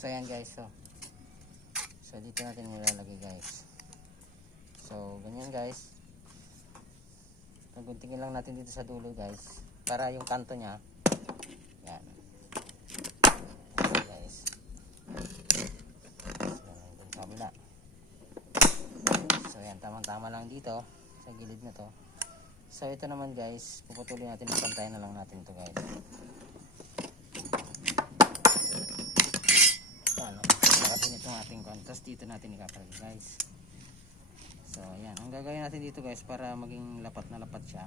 So yan guys, so. So dito natin nilalagay guys. So ganyan guys. Paguntingin lang natin dito sa dulo guys. Para yung kanto niya. Yan. Yan, guys. So yung kabila. So yan, tamang-tama lang dito sa gilid na to. So ito naman guys, puputulin natin, pantayan na lang natin to guys. Ano, nakasin itong ating kon. Tapos dito natin ikapalagay guys. So ayan, ang gagawin natin dito guys para maging lapat na lapat siya.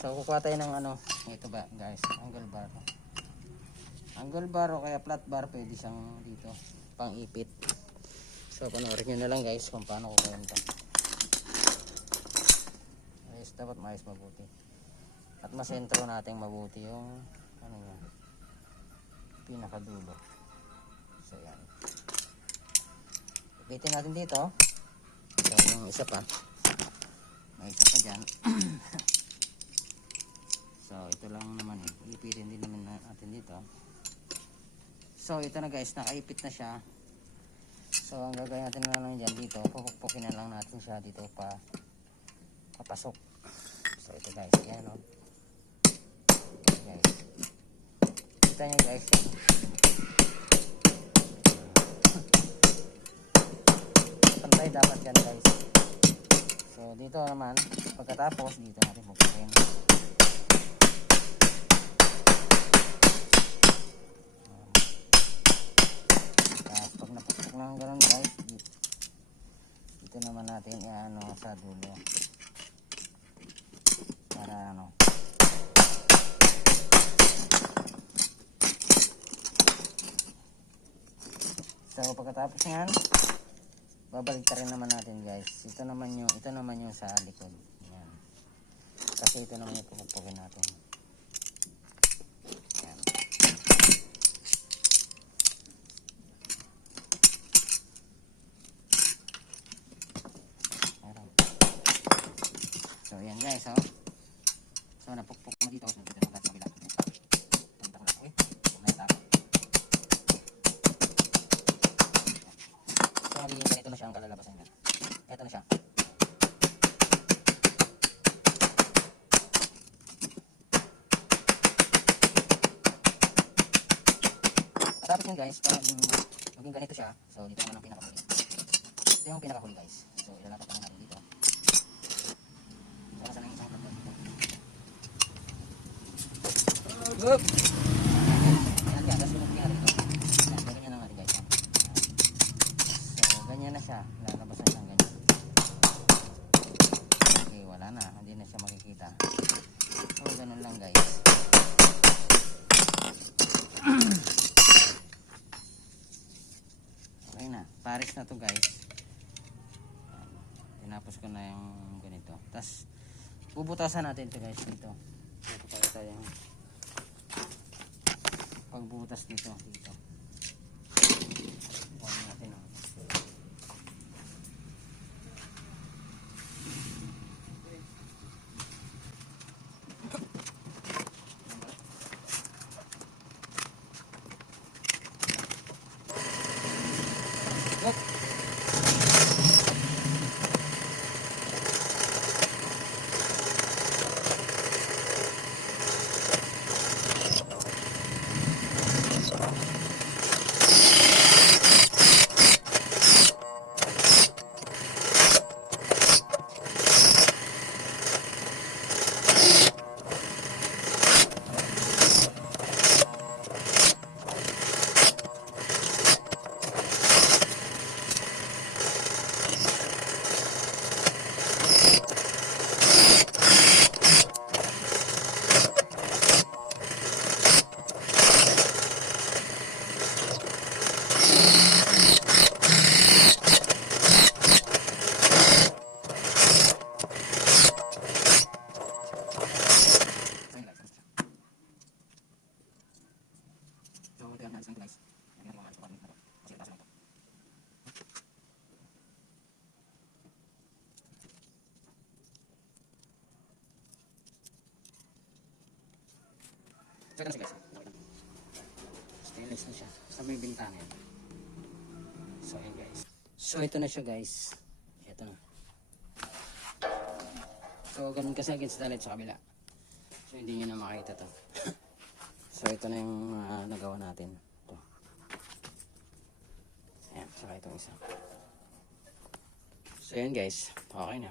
So kukuha tayo ng ano, ito ba guys, angle bar. Angle bar o kaya flat bar pwede siyang dito, pang ipit. So panoorin nyo na lang guys kung paano kukuha ito. Ayos, dapat maayos mabuti. At masentro natin mabuti yung ano niya, pinakadulo. So yan. Ipitin natin dito. So yung isa pa. May isa pa dyan. so ito lang naman eh. Ipitin din naman natin dito. So ito na guys, nakaipit na siya. So ang gagawin natin na lang dyan dito, pupukpukin na lang natin siya dito pa papasok. So ito guys, yan o. Guys. Kita nyo guys. Pantay dapat yan guys. So dito naman, pagkatapos dito natin pupukin. Tapos pag napukpok na ng ganun guys, dito, dito naman natin i-ano sa dulo. Para ano. So pagkatapos yan, babalik rin naman natin guys. Ito naman yung ito naman yung sa likod. Yan. Kasi ito naman yung pupukpukin natin. Yan. So yan guys, oh. So napukpok mo dito, so dito natin sa kabila. Punta ko lang, okay? Huwag na yung tama. So magiging ganito na siya ang kalalabasan niya. Ito na siya. Tapos yun guys, para maging, ganito siya, so dito naman ang pinakahuli. Ito yung pinakahuli guys. So ilalapat naman natin dito. So nasa lang isang kapag dito. Good! Yan guys, tapos pinapagyan natin ito. Yan, ganyan lang natin guys. Yan. So ganyan na siya. Lalabas na siyang ganyan. Okay, wala na. Hindi na siya makikita. So ganun lang guys. Okay na. Paris na to guys. Tinapos ko na yung ganito. Tapos, bubutasan natin to guys dito. Ito pa tayo yung pagbutas dito. Dito. Bukain natin oh. Look. So, yun guys. Nalis lang ito guys. Yan yung mga support nito. Kasi itaas lang ito. Ito na siya guys. Stainless. na siya. Sa may bintana yan. So, ayan guys. So, ito na siya guys. Ito na. So, ganun kasi against the light sa kabila. So, hindi nyo na makita to. so, ito na yung ah, nagawa natin. Ito. Ayan, saka itong isa. So, ayan guys. Okay na.